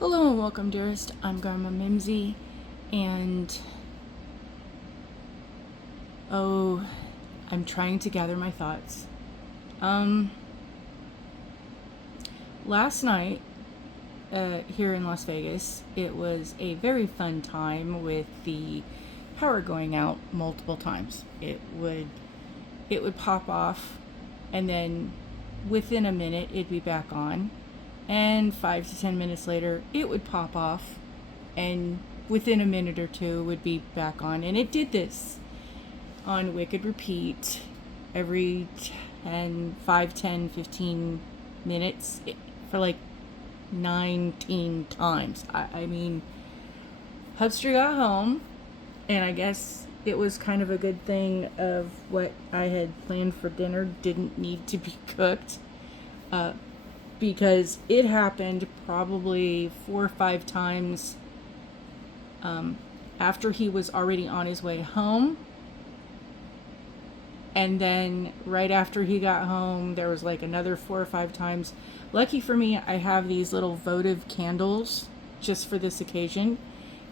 Hello and welcome, dearest. I'm Grandma Mimsy, and oh, I'm trying to gather my thoughts. Um, Last night here in Las Vegas, it was a very fun time with the power going out multiple times. It would pop off, and then within a minute it'd be back on, and 5 to 10 minutes later it would pop off, and within a minute or two would be back on. And it did this on wicked repeat every 15 minutes for like 19 times. I mean, Hubster got home, and I guess it was kind of a good thing of what I had planned for dinner didn't need to be cooked, because it happened probably 4 or 5 times after he was already on his way home. And then right after he got home, there was like another 4 or 5 times. Lucky for me, I have these little votive candles just for this occasion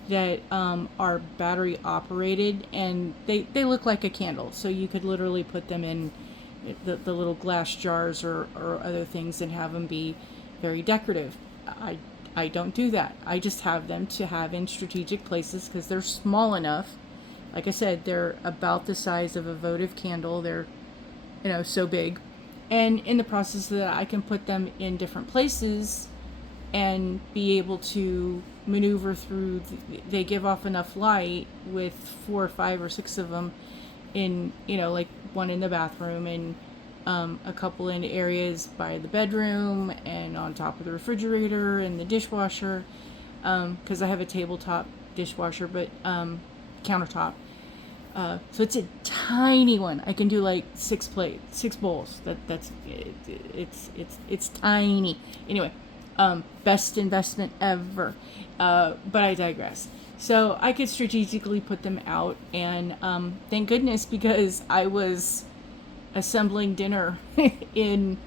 that are battery operated, and they look like a candle. So you could literally put them in the little glass jars or other things and have them be very decorative. I don't do that. I just have them to have in strategic places because they're small enough. Like I said, they're about the size of a votive candle. They're, so big. And in the process of that, I can put them in different places and be able to maneuver through. They give off enough light with 4 or 5 or 6 of them in, like one in the bathroom, and a couple in areas by the bedroom and on top of the refrigerator and the dishwasher, because I have a tabletop dishwasher, but countertop. So it's a tiny one. I can do like 6 bowls. It's tiny. Anyway, best investment ever. But I digress. So I could strategically put them out, and thank goodness, because I was assembling dinner in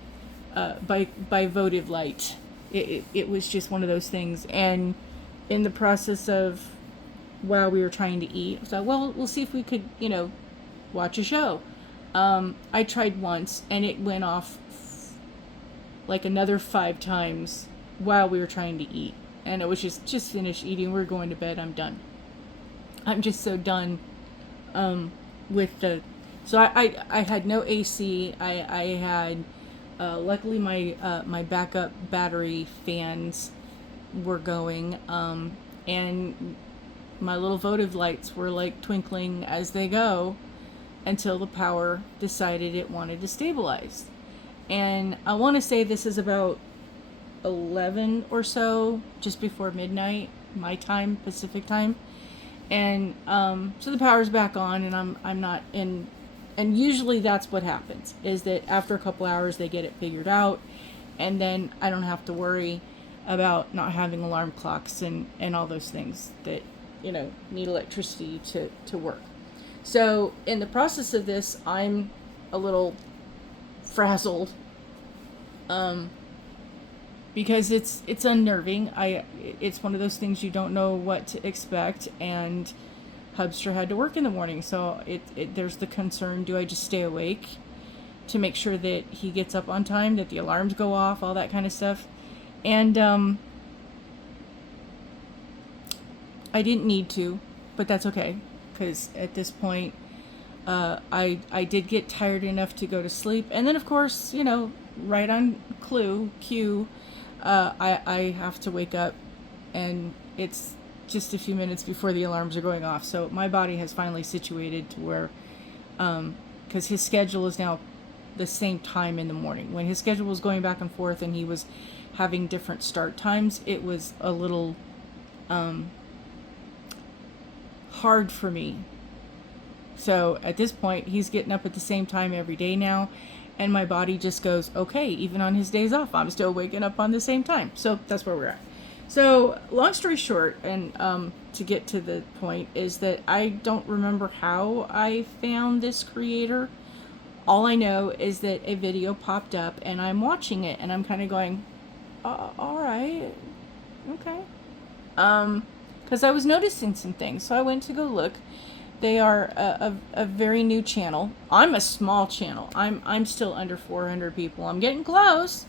by votive light. It was just one of those things, and in the process of while we were trying to eat, I thought, well, we'll see if we could, watch a show. I tried once, and it went off like another 5 times while we were trying to eat, and it was just finished eating. We're going to bed. I'm done. I'm just so done with the. So I had no AC. I had luckily my backup battery fans were going, and my little votive lights were like twinkling as they go until the power decided it wanted to stabilize. And I want to say this is about 11 or so, just before midnight, my time, Pacific time. And so the power's back on, and I'm not in. And usually that's what happens, is that after a couple hours they get it figured out, and then I don't have to worry about not having alarm clocks and all those things that need electricity to work. So in the process of this, I'm a little frazzled, because it's unnerving. It's one of those things you don't know what to expect, and Hubster had to work in the morning, so there's the concern: do I just stay awake to make sure that he gets up on time, that the alarms go off, all that kind of stuff? And I didn't need to, but that's okay, because at this point, I did get tired enough to go to sleep, and then of course, right on cue, I have to wake up, and it's just a few minutes before the alarms are going off. So my body has finally situated to where, because his schedule is now the same time in the morning. When his schedule was going back and forth and he was having different start times, it was a little hard for me. So at this point, he's getting up at the same time every day now, and my body just goes, okay, even on his days off, I'm still waking up on the same time. So that's where we're at. So long story short, and to get to the point, is that I don't remember how I found this creator. All I know is that a video popped up, and I'm watching it, and I'm kind of going, all right, Okay. Because I was noticing some things, so I went to go look. They are a very new channel. I'm a small channel. I'm still under 400 people. I'm getting close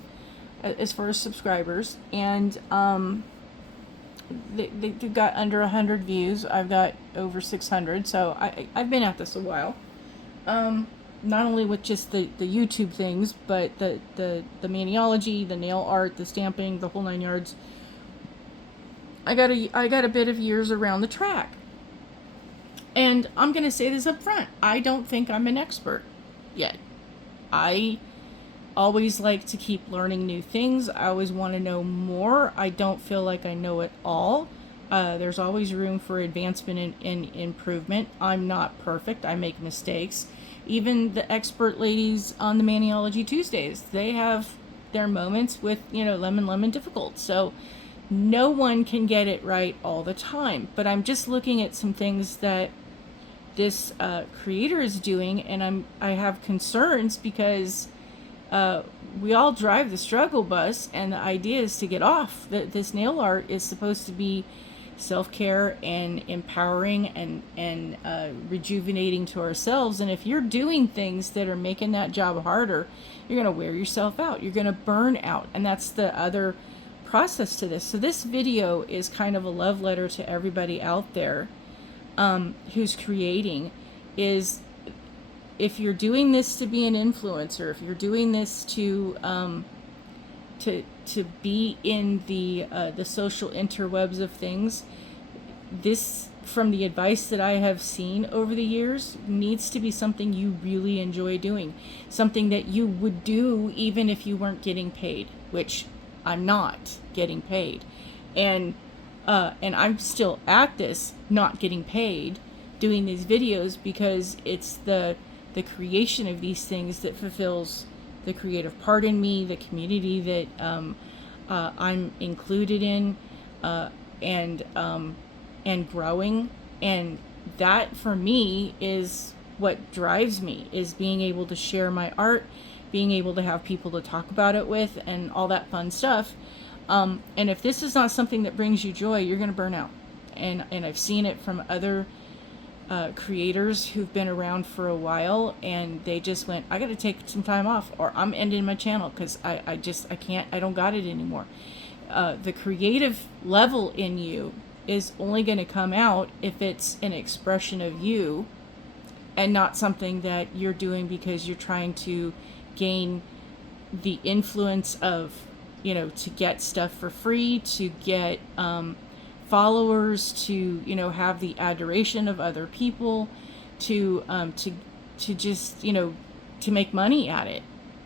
as far as subscribers, and they've got under 100 views. I've got over 600, so I've been at this a while. Not only with just the YouTube things, but the Maniology, the nail art, the stamping, the whole 9 yards. I got a bit of years around the track. And I'm going to say this up front. I don't think I'm an expert yet. I always like to keep learning new things. I always want to know more. I don't feel like I know it all. There's always room for advancement and improvement. I'm not perfect. I make mistakes. Even the expert ladies on the Maniology Tuesdays, they have their moments with, lemon difficult. So no one can get it right all the time. But I'm just looking at some things that this creator is doing, and I have concerns because we all drive the struggle bus, and the idea is to get off. This nail art is supposed to be self-care and empowering and rejuvenating to ourselves. And if you're doing things that are making that job harder, you're going to wear yourself out. You're going to burn out. And that's the other process to this. So this video is kind of a love letter to everybody out there who's creating. Is if you're doing this to be an influencer, if you're doing this to be in the social interwebs of things, this, from the advice that I have seen over the years, needs to be something you really enjoy doing, something that you would do even if you weren't getting paid, which I'm not getting paid, and I'm still at this, not getting paid, doing these videos, because it's the creation of these things that fulfills the creative part in me, the community that I'm included in, and growing. And that for me is what drives me, is being able to share my art, being able to have people to talk about it with, and all that fun stuff. And if this is not something that brings you joy, you're going to burn out. And I've seen it from other creators who've been around for a while, and they just went, I got to take some time off, or I'm ending my channel because I can't, I don't got it anymore. The creative level in you is only going to come out if it's an expression of you, and not something that you're doing because you're trying to gain the influence of, to get stuff for free, to get followers, to have the adoration of other people, to just to make money at it.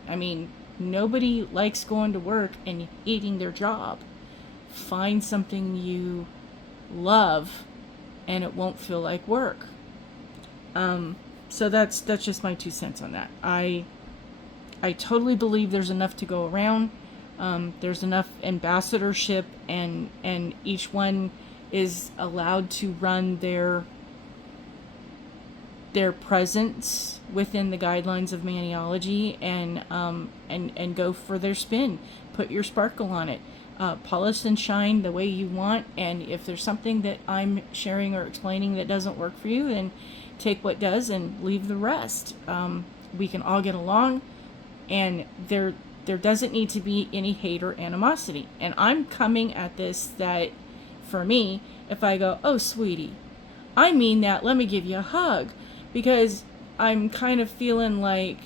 I mean, nobody likes going to work and hating their job. Find something you love, and it won't feel like work. So that's just my 2 cents on that. I totally believe there's enough to go around. There's enough ambassadorship, and each one is allowed to run their presence within the guidelines of Maniology, and go for their spin. Put your sparkle on it. Polish and shine the way you want. And if there's something that I'm sharing or explaining that doesn't work for you, then take what does and leave the rest. We can all get along, and there doesn't need to be any hate or animosity. And I'm coming at this that, for me, if I go, oh, sweetie, I mean that, let me give you a hug, because I'm kind of feeling like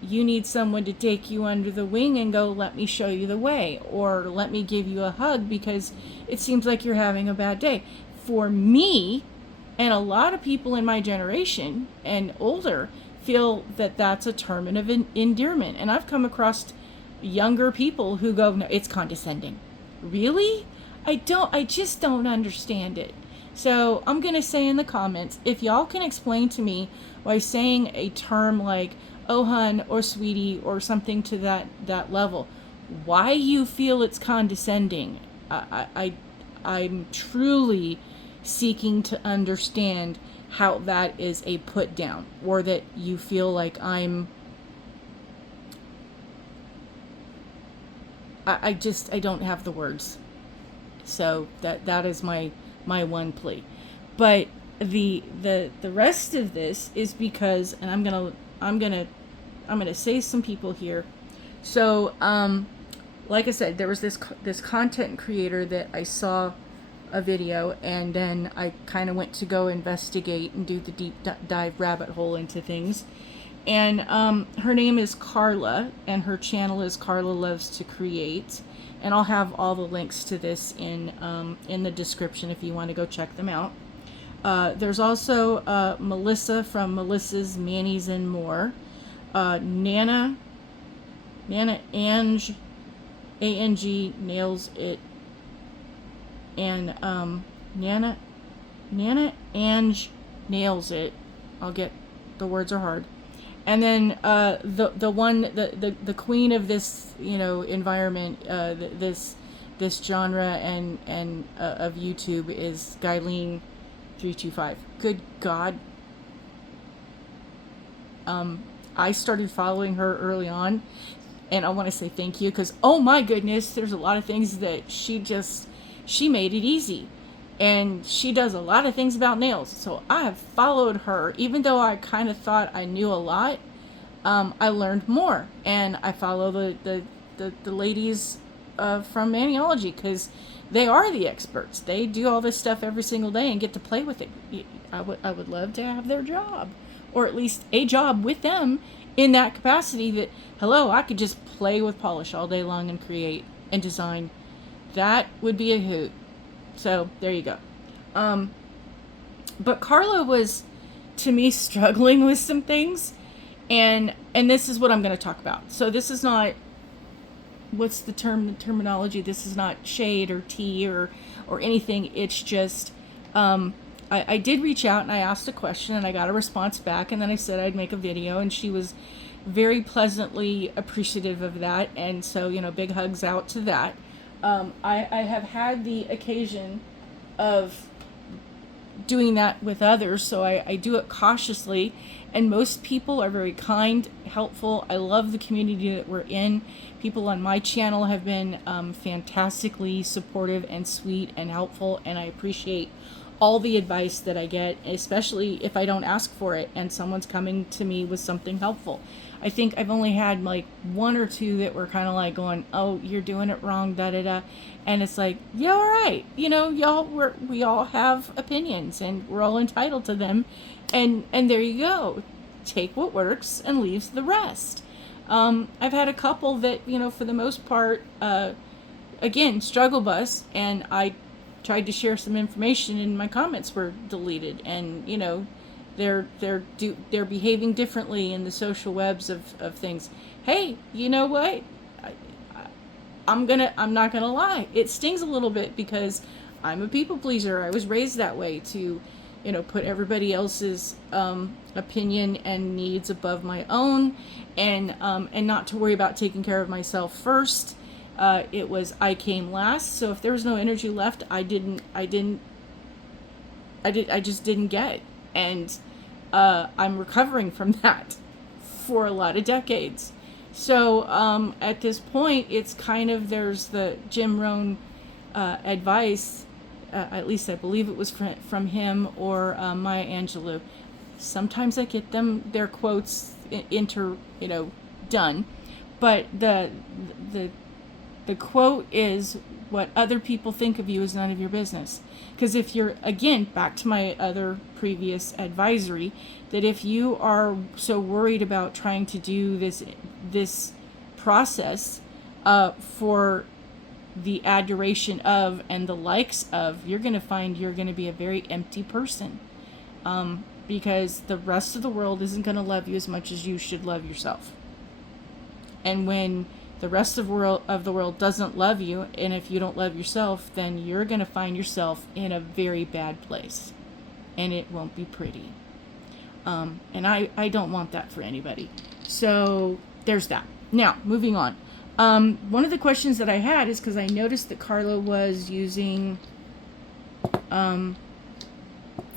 you need someone to take you under the wing and go, let me show you the way, or let me give you a hug because it seems like you're having a bad day. For me, and a lot of people in my generation and older, feel that that's a term of endearment. And I've come across younger people who go, no, it's condescending. Really? I just don't understand it. So I'm going to say in the comments, if y'all can explain to me why saying a term like, oh hun, or sweetie, or something to that level, why you feel it's condescending. I'm truly seeking to understand how that is a put down, or that you feel like I don't have the words. So that is my one plea. But the rest of this is because, and I'm gonna say some people here. So like I said, there was this content creator that I saw a video, and then I kind of went to go investigate and do the deep dive rabbit hole into things. And her name is Carla, and her channel is Carla Loves to Create. And I'll have all the links to this in the description if you want to go check them out. There's also Melissa from Melissa's Manny's and More. Nana Ange, ANG Nails It, and Nana Ange Nails It. I'll get, the words are hard. And then the queen of this environment, this genre and of YouTube is Guylene 325. Good God. I started following her early on, and I want to say thank you, because oh my goodness, there's a lot of things that she made it easy. And she does a lot of things about nails. So I have followed her, even though I kind of thought I knew a lot. I learned more, and I follow the ladies from Maniology, because they are the experts. They do all this stuff every single day and get to play with it. I would love to have their job, or at least a job with them in that capacity. That, hello, I could just play with polish all day long and create and design. That would be a hoot. So there you go. But Carla was, to me, struggling with some things, and this is what I'm going to talk about. So this is not, what's the terminology? This is not shade or tea or anything. It's just, I did reach out and I asked a question and I got a response back, and then I said I'd make a video, and she was very pleasantly appreciative of that. And so, big hugs out to that. I have had the occasion of doing that with others, so I do it cautiously, and most people are very kind, helpful. I love the community that we're in. People on my channel have been fantastically supportive and sweet and helpful, and I appreciate all the advice that I get, especially if I don't ask for it and someone's coming to me with something helpful. I think I've only had like one or two that were kind of like going, oh, you're doing it wrong, da-da-da. And it's like, yeah, all right. We all have opinions and we're all entitled to them. And there you go. Take what works and leaves the rest. I've had a couple that, for the most part, again, struggle bus, and I tried to share some information and my comments were deleted, and they're behaving differently in the social webs of things. Hey, you know what? I'm not gonna lie. It stings a little bit because I'm a people pleaser. I was raised that way, to, put everybody else's opinion and needs above my own, and not to worry about taking care of myself first. It was, I came last, so if there was no energy left, I just didn't get. And I'm recovering from that for a lot of decades. So at this point, it's kind of, there's the Jim Rohn advice, at least I believe it was from him, or Maya Angelou. Sometimes I get their quotes done, but the quote is, what other people think of you is none of your business. Because if you're, again, back to my other previous advisory, that if you are so worried about trying to do this process for the adoration of and the likes of, you're going to find you're going to be a very empty person. Because the rest of the world isn't going to love you as much as you should love yourself. And when the rest of the world doesn't love you, and if you don't love yourself, then you're going to find yourself in a very bad place, and it won't be pretty. And I don't want that for anybody. So there's that. Now, moving on. One of the questions that I had is because I noticed that Carla was using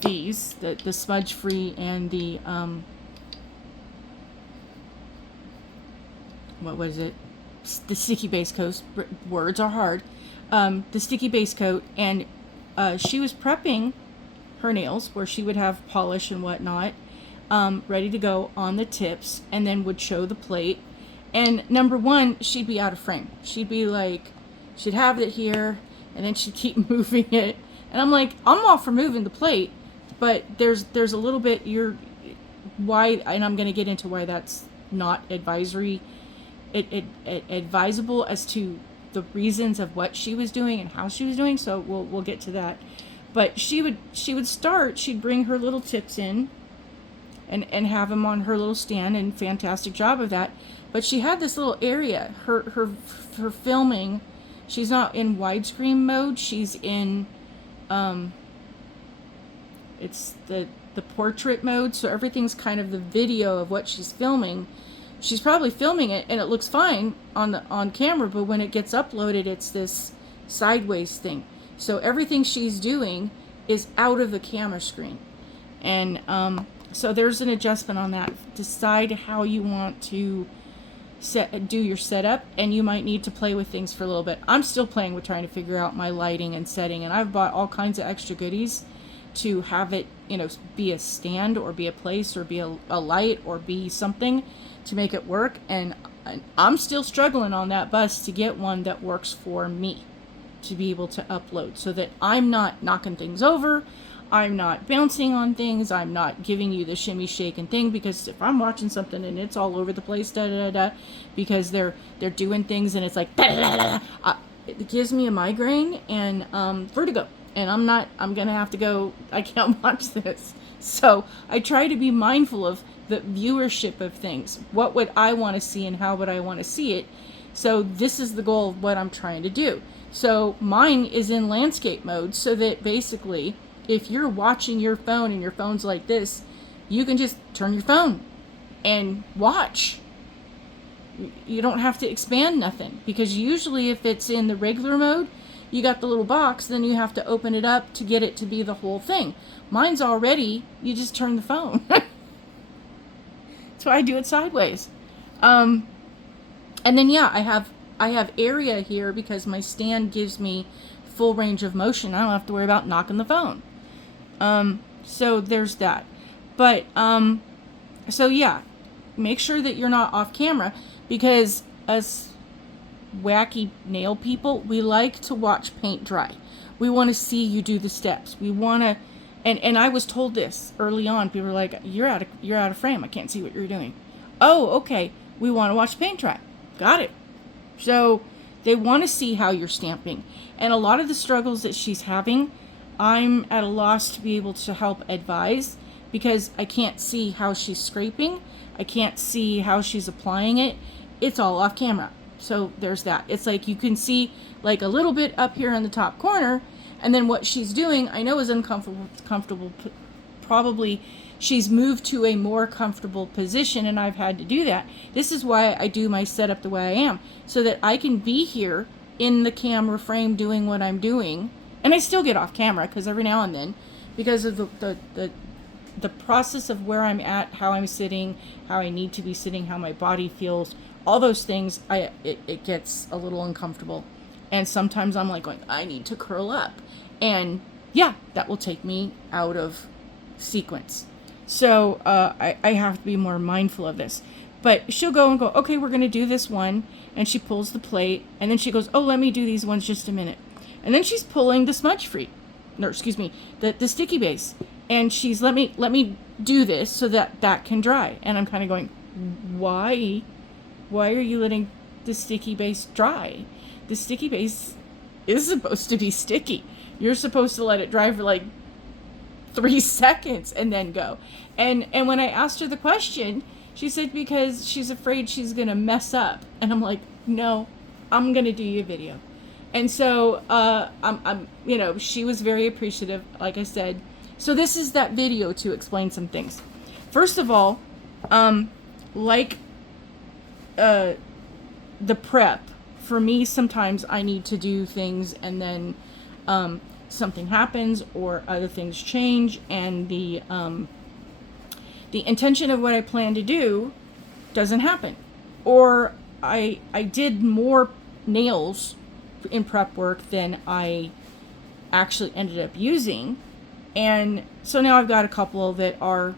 these, the smudge free and the what was it? The sticky base coat. Words are hard. the sticky base coat, and she was prepping her nails where she would have polish and whatnot ready to go on the tips, and then would show the plate. And number one, she'd be out of frame. She'd be like, she'd have it here, and then she'd keep moving it. And I'm like, I'm all for moving the plate, but there's a little bit, why, and I'm going to get into why that's not advisory, advisable as to the reasons of what she was doing and how she was doing. So we'll get to that. But she'd bring her little tips in and have them on her little stand, and fantastic job of that. But she had this little area, her filming, she's not in widescreen mode, she's in, it's the portrait mode, so everything's kind of the video of what she's filming. She's probably filming it and it looks fine on camera, but when it gets uploaded, it's this sideways thing. So everything she's doing is out of the camera screen. And so there's an adjustment on that. Decide how you want to do your setup, and you might need to play with things for a little bit. I'm still playing with trying to figure out my lighting and setting, and I've bought all kinds of extra goodies to have it, be a stand or be a place or be a light or be something to make it work. And I'm still struggling on that bus to get one that works for me to be able to upload, so that I'm not knocking things over, I'm not bouncing on things, I'm not giving you the shimmy shake and thing, because if I'm watching something and it's all over the place, because they're doing things and it's like it gives me a migraine and vertigo, and I'm gonna have to go, I can't watch this. So I try to be mindful of the viewership of things. What would I want to see and how would I want to see it? So this is the goal of what I'm trying to do. So mine is in landscape mode, so that basically if you're watching your phone and your phone's like this, you can just turn your phone and watch. You don't have to expand nothing, because usually if it's in the regular mode, you got the little box, then you have to open it up to get it to be the whole thing. Mine's already, you just turn the phone. That's why I do it sideways. And then I have area here because my stand gives me full range of motion. I don't have to worry about knocking the phone. So there's that. But so make sure that you're not off camera, because us wacky nail people, we like to watch paint dry. We want to see you do the steps. We want to, and I was told this early on. People were like, you're out of frame. I can't see what you're doing. Oh, okay. We want to watch paint dry. Got it. So they want to see how you're stamping. And a lot of the struggles that she's having, I'm at a loss to be able to help advise, because I can't see how she's scraping. I can't see how she's applying it. It's all off camera. So there's that. It's like you can see like a little bit up here in the top corner, and then what she's doing, I know is uncomfortable. Probably she's moved to a more comfortable position, and I've had to do that. This is why I do my setup the way I am, so that I can be here in the camera frame doing what I'm doing. And I still get off camera, because every now and then, because of the process of where I'm at, how I'm sitting, how I need to be sitting, how my body feels, all those things, it gets a little uncomfortable. And sometimes I'm like going, I need to curl up. And that will take me out of sequence. So I have to be more mindful of this. But she'll go and go, okay, we're going to do this one. And she pulls the plate. And then she goes, oh, let me do these ones just a minute. And then she's pulling the smudge free. The sticky base. And she's, let me do this so that can dry. And I'm kind of going, why? Why are you letting the sticky base dry? The sticky base is supposed to be sticky. You're supposed to let it dry for like 3 seconds and then go. And when I asked her the question, she said because she's afraid she's going to mess up. And I'm like, no, I'm going to do you a video. And so, she was very appreciative, like I said. So this is that video to explain some things. First of all, the prep, for me, sometimes I need to do things and then something happens or other things change, and the intention of what I plan to do doesn't happen. Or I did more nails in prep work than I actually ended up using. And so now I've got a couple that are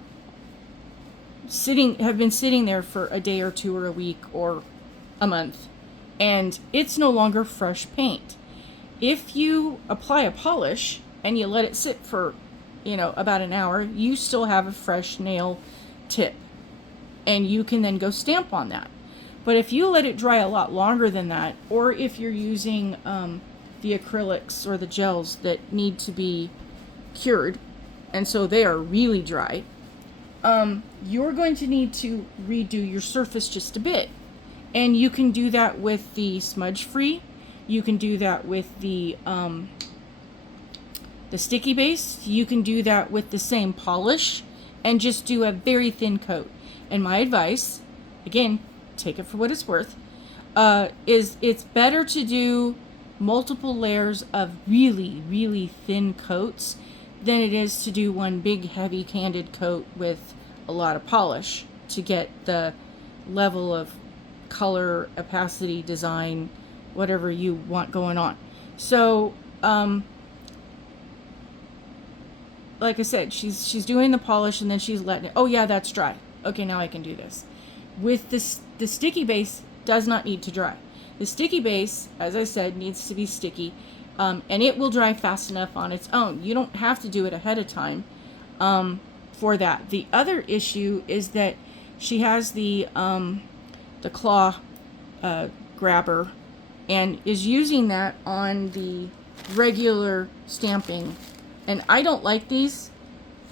have been sitting there for a day or two or a week or a month, and it's no longer fresh paint. If you apply a polish and you let it sit for, about an hour, you still have a fresh nail tip, and you can then go stamp on that. But if you let it dry a lot longer than that, or if you're using the acrylics or the gels that need to be cured, and so they are really dry, you're going to need to redo your surface just a bit. And you can do that with the smudge free. You can do that with the sticky base. You can do that with the same polish and just do a very thin coat. And my advice, again, take it for what it's worth, is it's better to do multiple layers of really, really thin coats than it is to do one big, heavy, candid coat with a lot of polish to get the level of color, opacity, design, whatever you want going on. So, like I said, she's doing the polish and then she's letting it, oh yeah, that's dry. Okay, now I can do this. With this, the sticky base does not need to dry. The sticky base, as I said, needs to be sticky, and it will dry fast enough on its own. You don't have to do it ahead of time for that. The other issue is that she has the claw grabber and is using that on the regular stamping, and I don't like these.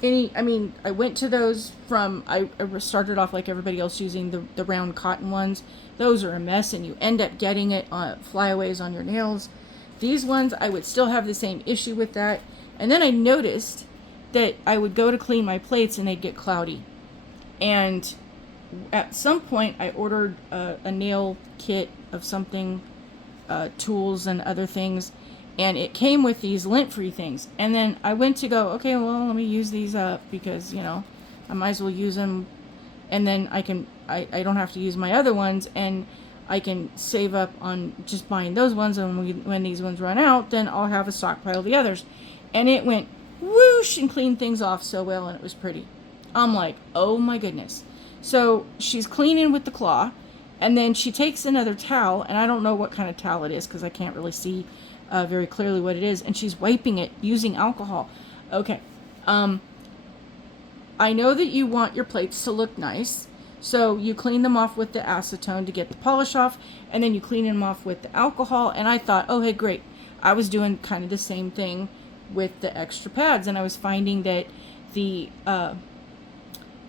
I went to those from, I started off like everybody else using the round cotton ones. Those are a mess and you end up getting it on flyaways on your nails. These ones, I would still have the same issue with that. And then I noticed that I would go to clean my plates and they'd get cloudy. And at some point I ordered a nail kit of something, tools and other things. And it came with these lint-free things. And then I went to go, okay, well, let me use these up because, I might as well use them. And then I don't have to use my other ones, and I can save up on just buying those ones. And when these ones run out, then I'll have a stockpile of the others. And it went whoosh and cleaned things off so well, and it was pretty. I'm like, oh my goodness. So she's cleaning with the claw, and then she takes another towel, and I don't know what kind of towel it is because I can't really see very clearly what it is, and she's wiping it using alcohol. Okay, I know that you want your plates to look nice, so you clean them off with the acetone to get the polish off, and then you clean them off with the alcohol. And I thought, oh hey, great. I was doing kind of the same thing with the extra pads, and I was finding that the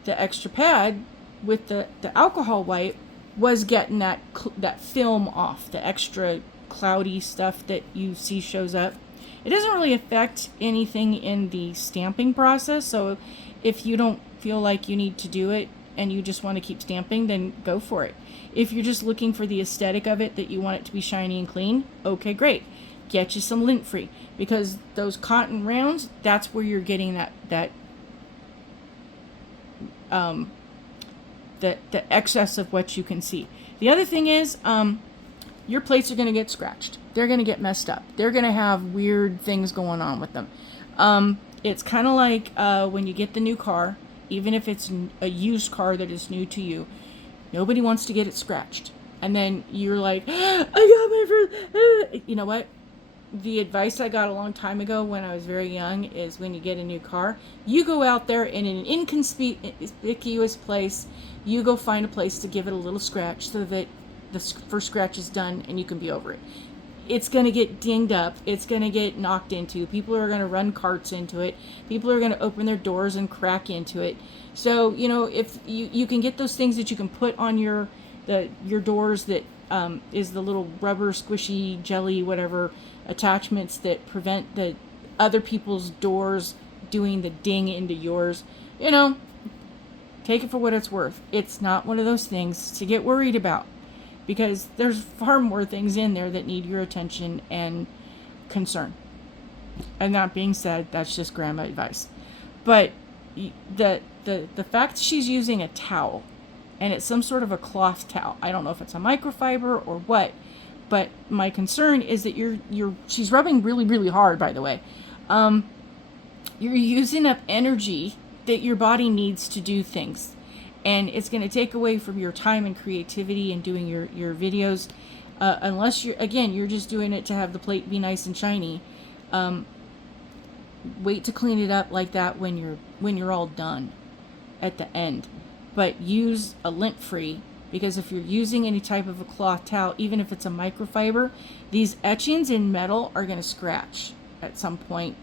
extra pad with the alcohol wipe was getting that film off, the extra cloudy stuff that you see shows up. It doesn't really affect anything in the stamping process, so if you don't feel like you need to do it and you just want to keep stamping, then go for it. If you're just looking for the aesthetic of it, that you want it to be shiny and clean, okay, great. Get you some lint free, because those cotton rounds, that's where you're getting that the excess of what you can see. The other thing is, your plates are going to get scratched. They're going to get messed up. They're going to have weird things going on with them. It's kind of like when you get the new car, even if it's a used car that is new to you, nobody wants to get it scratched. And then you're like, I got my first... You know what? The advice I got a long time ago when I was very young is when you get a new car, you go out there in an inconspicuous place, you go find a place to give it a little scratch so that the first scratch is done and you can be over it. It's going to get dinged up. It's going to get knocked into. People are going to run carts into it. People are going to open their doors and crack into it. So, if you can get those things that you can put on your doors that is the little rubber, squishy, jelly, whatever attachments that prevent the other people's doors doing the ding into yours. Take it for what it's worth. It's not one of those things to get worried about, because there's far more things in there that need your attention and concern. And that being said, that's just grandma advice. But the fact she's using a towel, and it's some sort of a cloth towel, I don't know if it's a microfiber or what, but my concern is that she's rubbing really, really hard, by the way. You're using up energy that your body needs to do things. And it's going to take away from your time and creativity and doing your videos. Unless you're just doing it to have the plate be nice and shiny. Wait to clean it up like that when you're all done at the end. But use a lint-free, because if you're using any type of a cloth towel, even if it's a microfiber, these etchings in metal are going to scratch at some point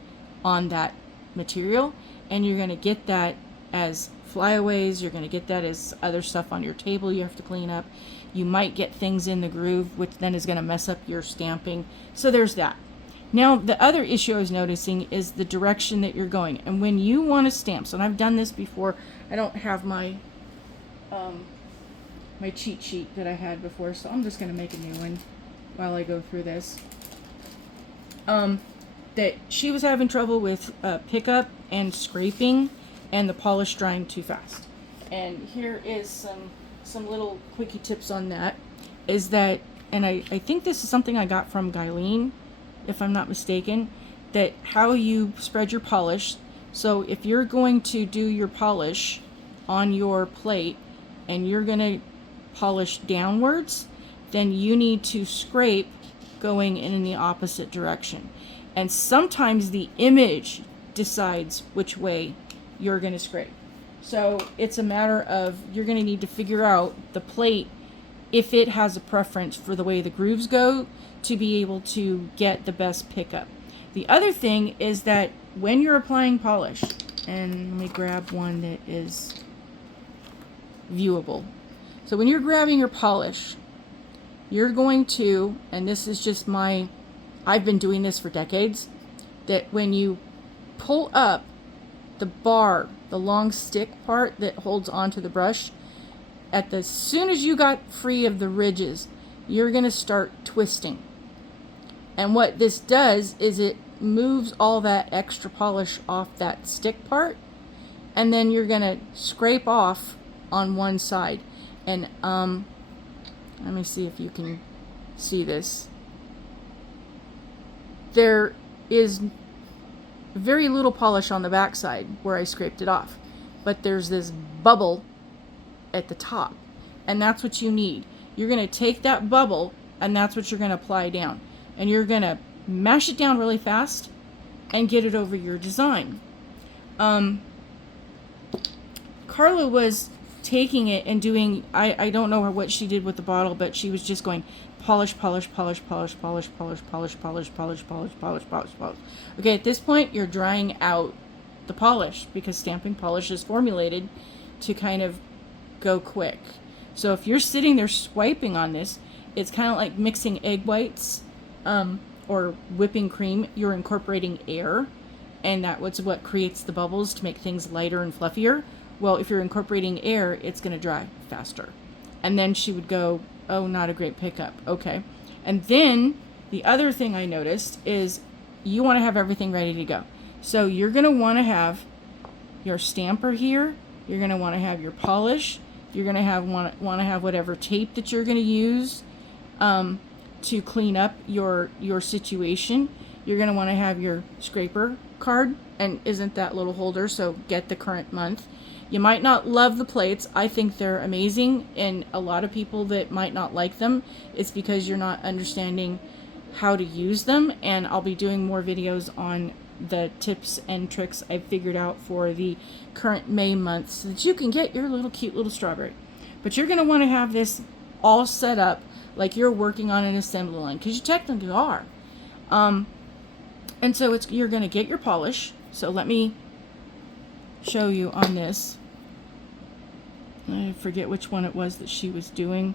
on that material, and you're going to get that as flyaways, you're going to get that as other stuff on your table you have to clean up. You might get things in the groove, which then is going to mess up your stamping. So there's that. Now, the other issue I was noticing is the direction that you're going. And when you want to stamp, so and I've done this before, I don't have my my cheat sheet that I had before, so I'm just going to make a new one while I go through this. That she was having trouble with pickup and scraping, and the polish drying too fast. And here is some little quickie tips on that. Is that, and I think this is something I got from Guylene, if I'm not mistaken, that how you spread your polish. So if you're going to do your polish on your plate and you're going to polish downwards, then you need to scrape going in the opposite direction. And sometimes the image decides which way you're going to scrape. So it's a matter of, you're going to need to figure out the plate, if it has a preference for the way the grooves go, to be able to get the best pickup. The other thing is that when you're applying polish, and let me grab one that is viewable. So when you're grabbing your polish, you're going to, and this is just I've been doing this for decades, that when you pull up the bar, the long stick part that holds onto the brush, as soon as you got free of the ridges, you're going to start twisting. And what this does is it moves all that extra polish off that stick part, and then you're going to scrape off on one side. And let me see if you can see this. There is very little polish on the back side where I scraped it off, but there's this bubble at the top, and that's what you need. You're going to take that bubble, and that's what you're going to apply down, and you're going to mash it down really fast and get it over your design. Carla was taking it and doing, I don't know what she did with the bottle, but she was just going polish, polish, polish, polish, polish, polish, polish, polish, polish, polish, polish, polish, polish. Okay, at this point, you're drying out the polish, because stamping polish is formulated to kind of go quick. So if you're sitting there swiping on this, it's kind of like mixing egg whites or whipping cream. You're incorporating air, and that's what creates the bubbles to make things lighter and fluffier. Well, if you're incorporating air, it's going to dry faster. And then she would go, oh, not a great pickup. Okay. And then the other thing I noticed is you want to have everything ready to go. So you're going to want to have your stamper here. You're going to want to have your polish. You're going to want to have whatever tape that you're going to use to clean up your situation. You're going to want to have your scraper card, and isn't that little holder, so get the current month. You might not love the plates. I think they're amazing, and a lot of people that might not like them, it's because you're not understanding how to use them, and I'll be doing more videos on the tips and tricks I've figured out for the current May month so that you can get your little cute little strawberry. But you're going to want to have this all set up like you're working on an assembly line, because you technically are. And so you're going to get your polish. So let me show you on this. I forget which one it was that she was doing.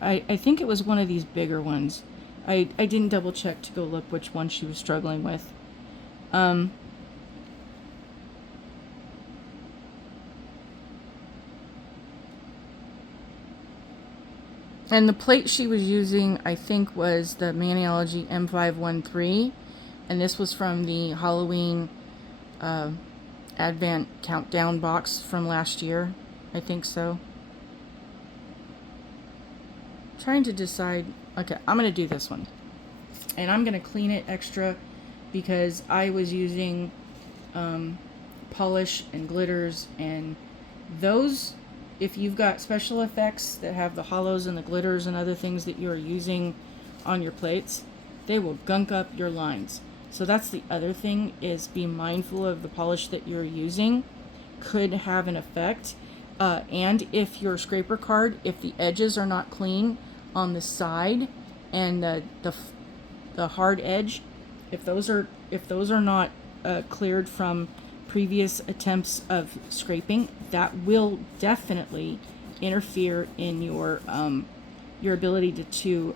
I think it was one of these bigger ones. I didn't double check to go look which one she was struggling with. And the plate she was using, I think, was the Maniology M513. And this was from the Halloween Advent Countdown box from last year. I think so. Trying to decide. Okay, I'm going to do this one. And I'm going to clean it extra because I was using polish and glitters, and those, if you've got special effects that have the hollows and the glitters and other things that you're using on your plates, they will gunk up your lines. So that's the other thing, is be mindful of the polish that you're using. Could have an effect. And if your scraper card, if the edges are not clean on the side and the hard edge, if those are not cleared from previous attempts of scraping, that will definitely interfere in your ability to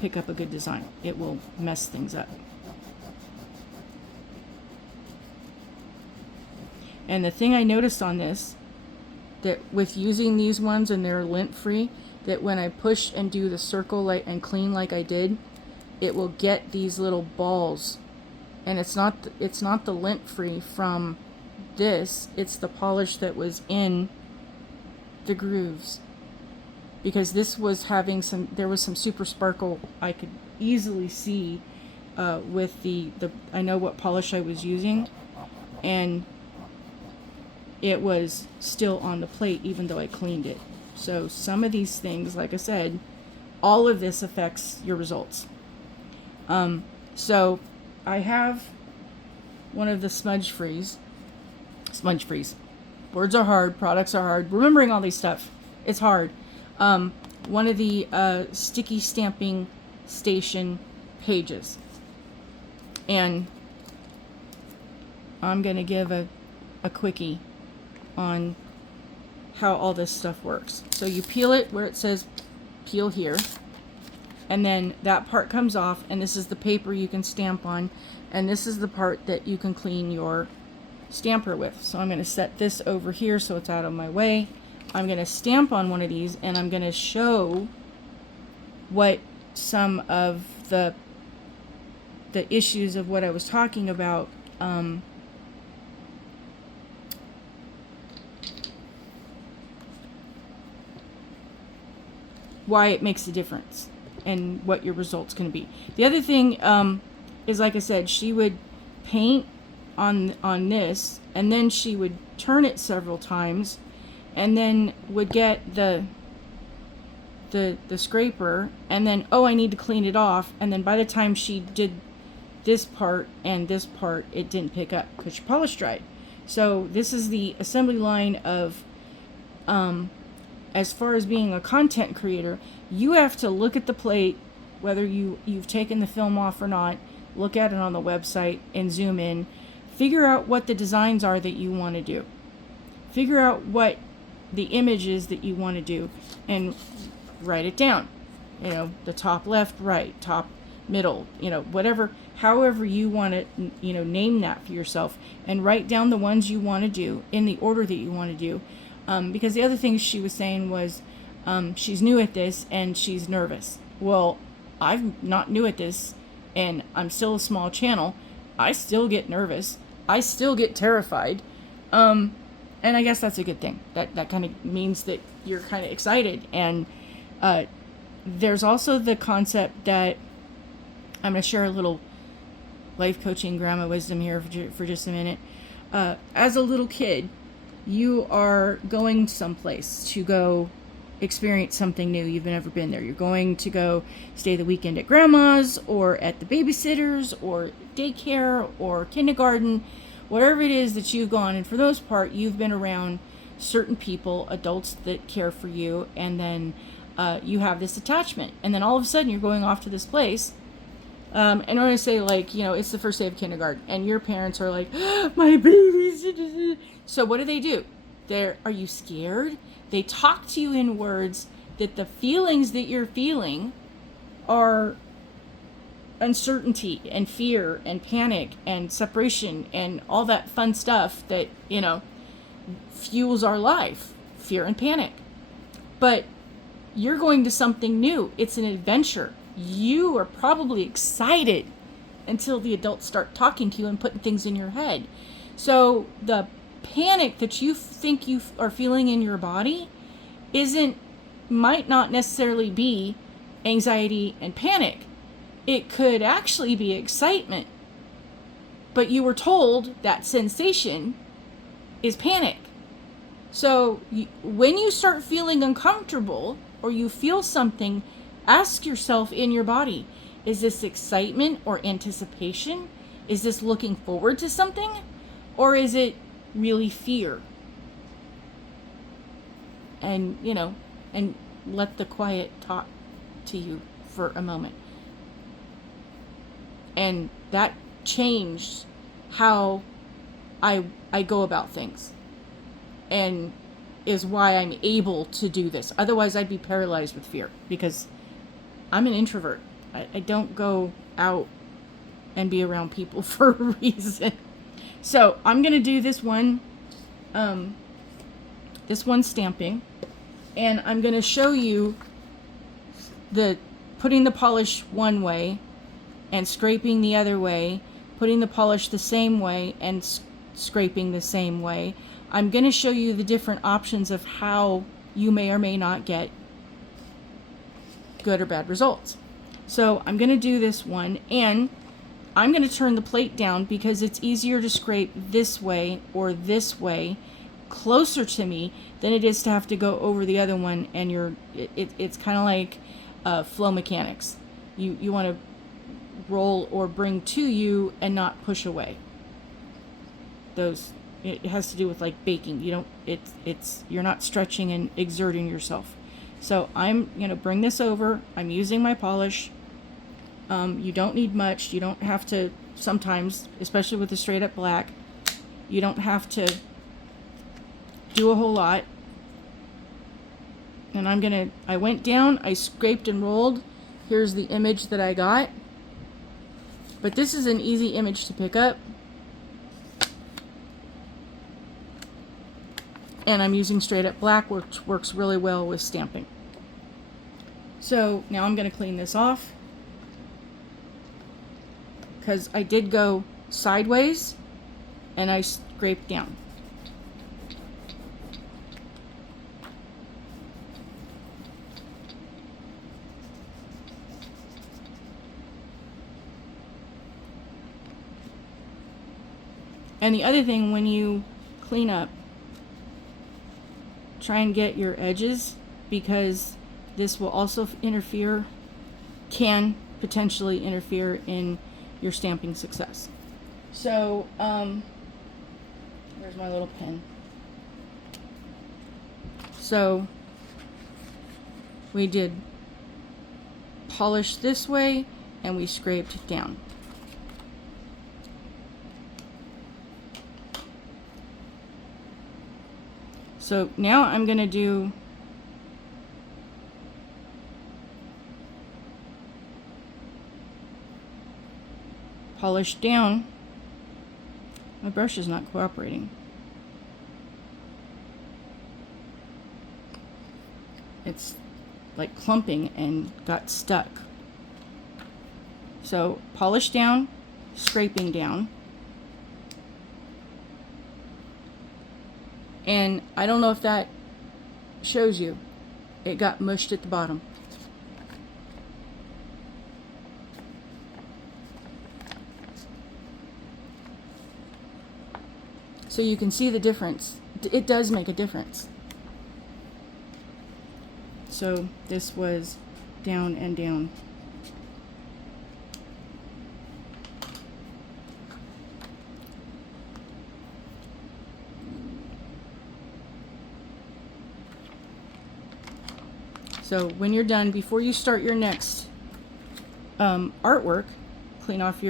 pick up a good design. It will mess things up. And the thing I noticed on this, that with using these ones and they're lint free, that when I push and do the circle and clean like I did, it will get these little balls. And it's not the lint free from this, it's the polish that was in the grooves. Because this was having there was some super sparkle I could easily see with the I know what polish I was using, and it was still on the plate even though I cleaned it. So some of these things, like I said, all of this affects your results. So I have one of the smudge frees. Words are hard, products are hard. Remembering all these stuff, it's hard. One of the sticky stamping station pages. And I'm going to give a quickie on how all this stuff works. So you peel it where it says peel here, and then that part comes off, and this is the paper you can stamp on, and this is the part that you can clean your stamper with. So I'm going to set this over here so it's out of my way. I'm going to stamp on one of these, and I'm going to show what some of the issues of what I was talking about why it makes a difference and what your result's going to be. The other thing is, like I said, she would paint on this, and then she would turn it several times, and then would get the scraper, and then, oh, I need to clean it off, and then by the time she did this part and this part, it didn't pick up because she polish dried. So this is the assembly line of as far as being a content creator, you have to look at the plate, whether you've taken the film off or not, look at it on the website and zoom in, figure out what the designs are that you want to do, figure out what the image is that you want to do, and write it down. You know, the top left, right, top middle, you know, whatever, however you want to, you know, name that for yourself, and write down the ones you want to do in the order that you want to do. Because the other thing she was saying was she's new at this and she's nervous. Well, I'm not new at this, and I'm still a small channel. I still get nervous. I still get terrified. And I guess that's a good thing. That kind of means that you're kind of excited. And there's also the concept that I'm going to share a little life coaching grandma wisdom here for just a minute. As a little kid, you are going someplace to go experience something new. You've never been there. You're going to go stay the weekend at grandma's or at the babysitter's or daycare or kindergarten, whatever it is that you've gone. And for the most part, you've been around certain people, adults that care for you, and then you have this attachment. And then all of a sudden you're going off to this place. And I want to say, like, you know, it's the first day of kindergarten, and your parents are like, oh, my baby's. So what do? Are you scared? They talk to you in words that the feelings that you're feeling are uncertainty and fear and panic and separation and all that fun stuff that, you know, fuels our life, fear and panic. But you're going to something new. It's an adventure. You are probably excited until the adults start talking to you and putting things in your head. So the panic that you think you are feeling in your body might not necessarily be anxiety and panic. It could actually be excitement. But you were told that sensation is panic. So when you start feeling uncomfortable or you feel something, ask yourself in your body, is this excitement or anticipation? Is this looking forward to something? Or is it really fear? And, and let the quiet talk to you for a moment. And that changed how I go about things, and is why I'm able to do this. Otherwise, I'd be paralyzed with fear, because I'm an introvert. I don't go out and be around people for a reason. So I'm going to do this one stamping, and I'm going to show you putting the polish one way and scraping the other way, putting the polish the same way and scraping the same way. I'm going to show you the different options of how you may or may not get good or bad results. So I'm going to do this one, and I'm going to turn the plate down because it's easier to scrape this way or this way closer to me than it is to have to go over the other one, and it's kind of like flow mechanics. You want to roll or bring to you and not push away. It has to do with like baking. You're not stretching and exerting yourself. So I'm going to bring this over. I'm using my polish. You don't need much. You don't have to, sometimes, especially with the straight up black, you don't have to do a whole lot. And I went down, I scraped and rolled. Here's the image that I got. But this is an easy image to pick up. And I'm using straight up black, which works really well with stamping. So now I'm going to clean this off, because I did go sideways and I scraped down. And the other thing, when you clean up, try and get your edges, because this will also can potentially interfere in your stamping success. So, where's my little pen? So, we did polish this way, and we scraped down. So now I'm going to do polish down. My brush is not cooperating. It's like clumping and got stuck. So polish down, scraping down. And I don't know if that shows you. It got mushed at the bottom. So you can see the difference. It does make a difference. So this was down and down. So when you're done, before you start your next artwork, clean off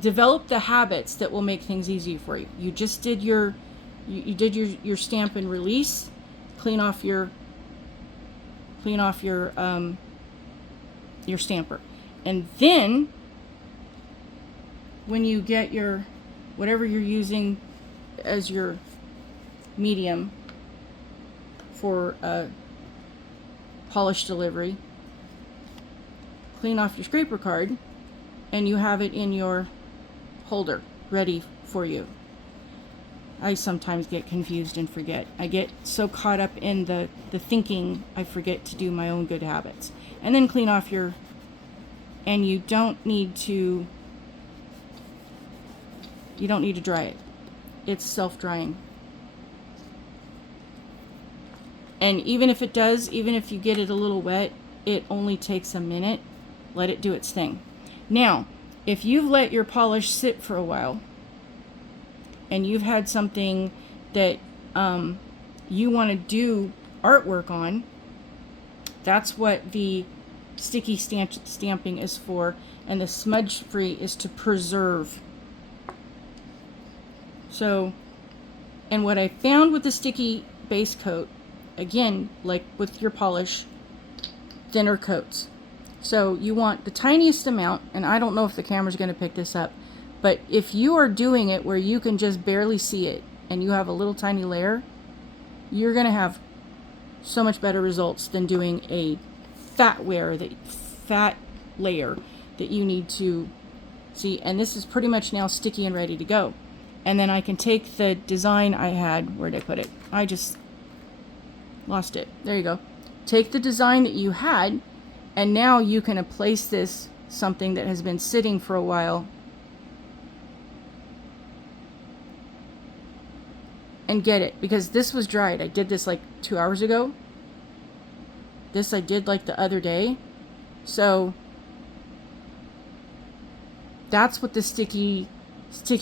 develop the habits that will make things easy for you. You just did your stamp and release. Clean off your stamper, and then when you get your whatever you're using as your medium for polish delivery, clean off your scraper card, and you have it in your holder ready for you. I sometimes get confused and forget. I get so caught up in the thinking, I forget to do my own good habits. And then clean off your, and you don't need to dry it. It's self-drying. And even if it does, even if you get it a little wet, it only takes a minute. Let it do its thing. Now, if you've let your polish sit for a while, and you've had something that you want to do artwork on, that's what the sticky stamping is for, and the smudge free is to preserve. So, and what I found with the sticky base coat, again, like with your polish, thinner coats. So you want the tiniest amount, and I don't know if the camera's going to pick this up, but if you are doing it where you can just barely see it and you have a little tiny layer, you're going to have so much better results than doing a fat layer that you need to see. And this is pretty much now sticky and ready to go. And then I can take the design I had, where did I put it? I just lost it. There you go. Take the design that you had, and now you can place this something that has been sitting for a while and get it, because this was dried. I did this like 2 hours ago. This I did like the other day. So that's what the sticky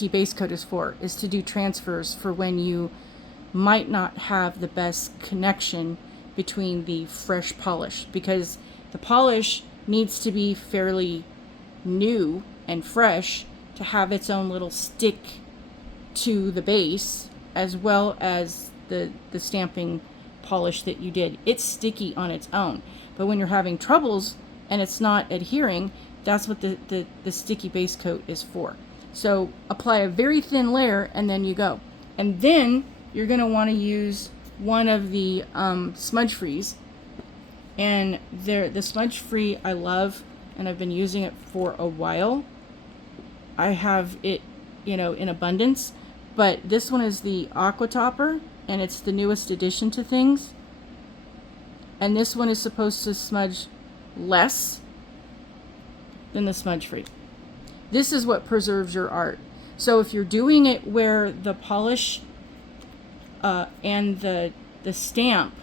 base coat is for, is to do transfers for when you might not have the best connection between the fresh polish, because the polish needs to be fairly new and fresh to have its own little stick to the base, as well as the stamping polish that you did. It's sticky on its own, but when you're having troubles and it's not adhering, that's what the sticky base coat is for. So apply a very thin layer and then you go. And then you're going to want to use one of the smudge frees. And the smudge free I love, and I've been using it for a while. I have it, in abundance. But this one is the Aqua Topper, and it's the newest addition to things. And this one is supposed to smudge less than the smudge free. This is what preserves your art. So if you're doing it where the polish and the stamp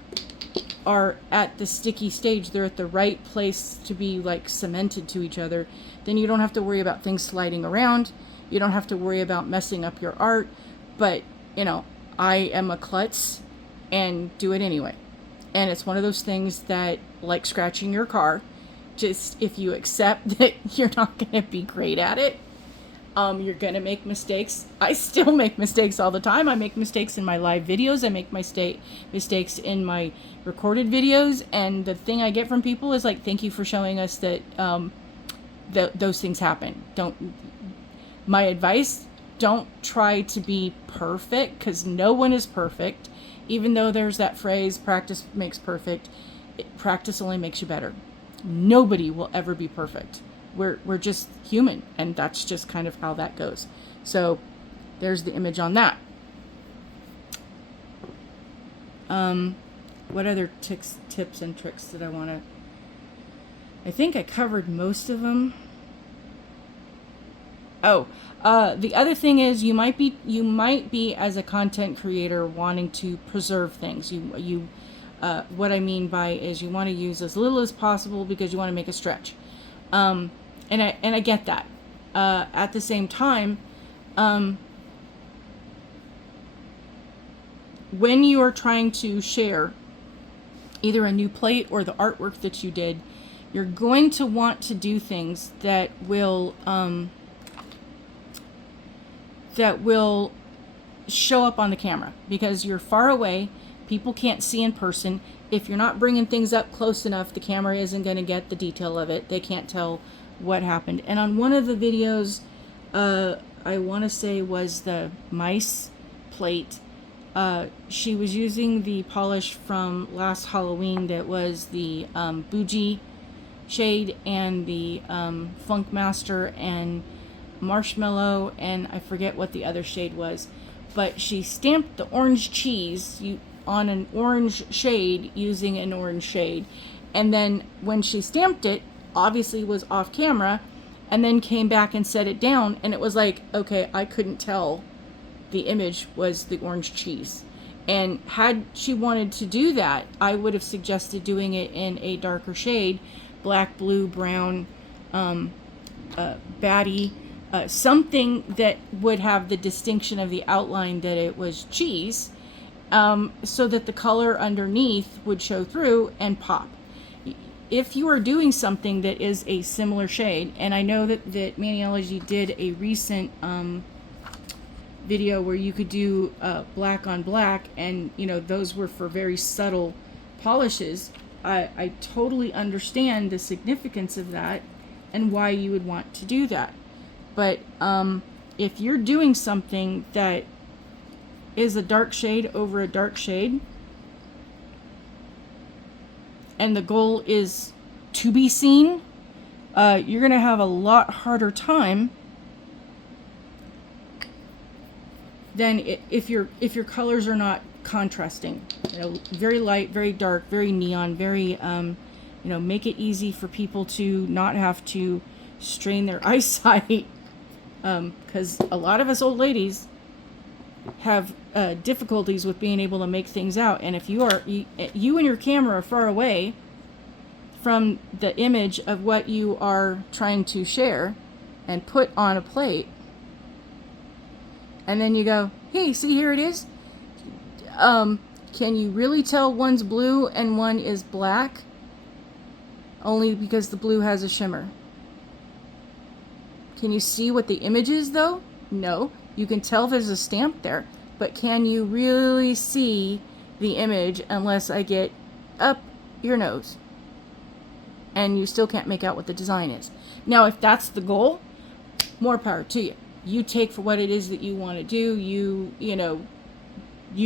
are at the sticky stage, they're at the right place to be like cemented to each other, then you don't have to worry about things sliding around. You don't have to worry about messing up your art. But, I am a klutz and do it anyway. And it's one of those things that, like scratching your car, just if you accept that you're not going to be great at it, you're going to make mistakes. I still make mistakes all the time. I make mistakes in my live videos. I make mistakes in my recorded videos. And the thing I get from people is like, thank you for showing us that those things happen. My advice, don't try to be perfect, because no one is perfect. Even though there's that phrase, practice makes perfect, practice only makes you better. Nobody will ever be perfect. We're just human, and that's just kind of how that goes. So there's the image on that. What other tips and tricks did I want to... I think I covered most of them. Oh, the other thing is you might be as a content creator wanting to preserve things. What I mean by is you want to use as little as possible because you want to make a stretch. And I get that. At the same time, when you are trying to share either a new plate or the artwork that you did, you're going to want to do things that will show up on the camera, because you're far away. People can't see in person. If you're not bringing things up close enough, the camera isn't going to get the detail of it. They can't tell what happened. And on one of the videos, I want to say was the mice plate, she was using the polish from last Halloween that was the Bougie shade and the Funk Master and marshmallow, and I forget what the other shade was, but she stamped the orange cheese on an orange shade using an orange shade. And then when she stamped it, obviously was off camera, and then came back and set it down, and it was like, okay, I couldn't tell the image was the orange cheese. And had she wanted to do that, I would have suggested doing it in a darker shade, black, blue, brown, batty, something that would have the distinction of the outline that it was cheese, so that the color underneath would show through and pop. If you are doing something that is a similar shade, and I know that Maniology did a recent video where you could do black on black, and those were for very subtle polishes. I totally understand the significance of that and why you would want to do that. But if you're doing something that is a dark shade over a dark shade, and the goal is to be seen, you're going to have a lot harder time than if your colors are not contrasting. Very light, very dark, very neon, very make it easy for people to not have to strain their eyesight, because a lot of us old ladies have difficulties with being able to make things out. And if you and your camera are far away from the image of what you are trying to share and put on a plate, and then you go, hey, see, here it is. Can you really tell one's blue and one is black? Only because the blue has a shimmer. Can you see what the image is, though? No. You can tell there's a stamp there, but can you really see the image unless I get up your nose? And you still can't make out what the design is. Now, if that's the goal, more power to you. You take for what it is that you want to do. You